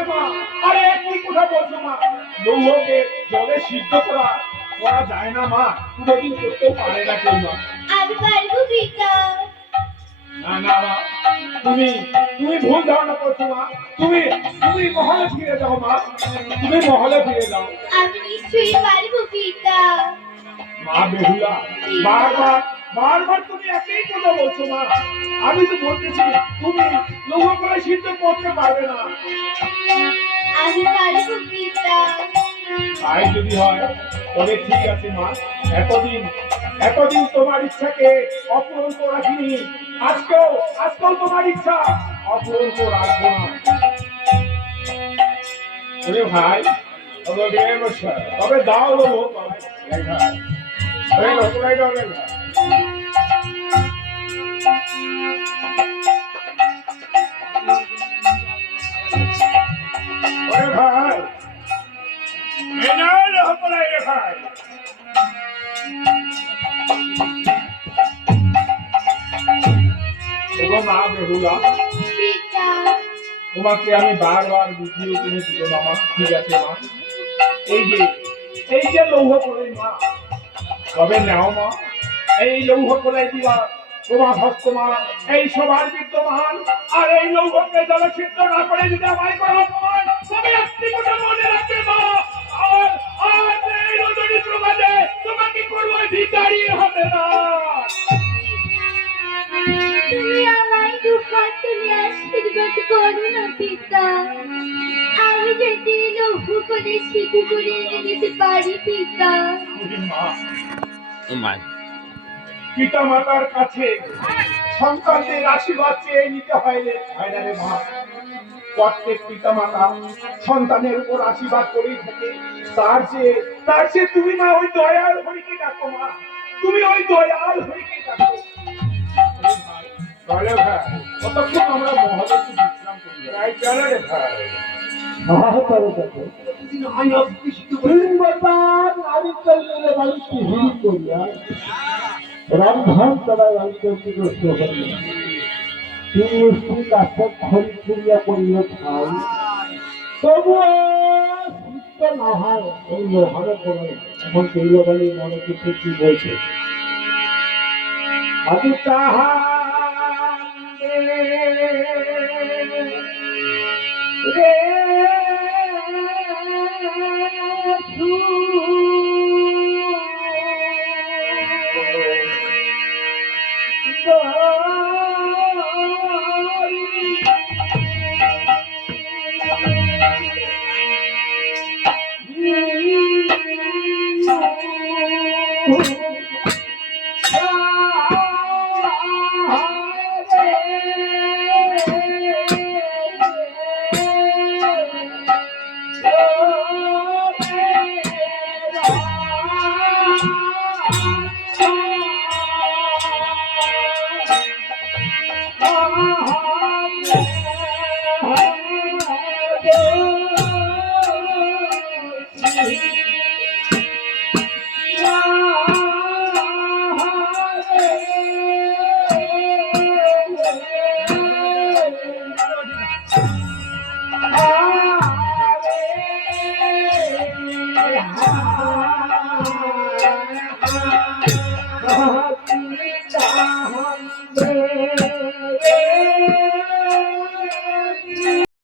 বলছে মা, আরে কি কথা বলছো মা? লৌহকে জলে সিদ্ধ করা করা যায় না মা, কোনোদিন করতেও পারে না কেউ মা। আমি পারবো পিতা। না না মা, তুমি তুমি ভুল ধারণা করছো মা। তুমি তুমি মহলে ফিরে যাও মা, তুমি মহলে ফিরে যাও। আমি নিশ্চয়ই পারবো পিতা। মা বেহুলা, বারবার বারবার তুমি একই কথা বলছো মা। আমি তো বলতেছি তুমি লৌহ করে সিদ্ধ করতে পারবে না। আমি পারবো পিতা। তাই যদি হয় তবে ঠিক আছে মা। এতদিন এতদিন তোমার ইচ্ছাকে অপূরণ করে রাখিনি, আজকেও আজকেও তোমার ইচ্ছা অপূরণ করে রাখবো না। ওরে ভাই, তবে তবে দাও লোক ভাই, ভাই মা বেহুলা, পিতা। তোমাকে আমি বারবার বুঝিয়ে তুমি দিতে মামা। ঠিক আছে মা, এই যে এই যে লৌহ করে মা, তবে নাও মা, এই লৌহ করে দিবা তোমার হস্ত মা, এই সবার বিদ্যমান। আর এই লৌহকে জলে সিদ্ধ না করে যদি আমায় করা অপমান, তবে একটি কথা মনে রাখবে মা, আর আর এই রজনী প্রবাদে তোমাকে করবো ভিখারি হবে না। তুমি আমায় দুহাত তুলে আশীর্বাদ করো না পিতা। আমি যদি লৌহ করে সিদ্ধ করে এনে দিতে পারি পিতা। পিতা মাতার কাছে সন্তানদের আশীর্বাদ চেয়ে নিতে হয় না রে মা। প্রত্যেক পিতা মাতা সন্তানের উপর আশীর্বাদ করেই থাকে। তার চেয়ে তুমি মা ওই দয়াল হরিকে ডাকো মা, তুমি ওই দয়াল হরিকে ডাকো। তাহলে ভাই কতক্ষণ আমরা মহলে একটু বিশ্রাম করি, তাই চলে রে ভাই। রন্ধন করা অন্তর্গ্রস্ত হল তিন মুষ্টি কাছে খড়ি কুড়িয়া পড়িয়ে খাই, তবুও সিদ্ধ না হয় এই লোহারে করে। এখন তৈলবাড়ি মনে কিছু কি বলছে, আমি তাহার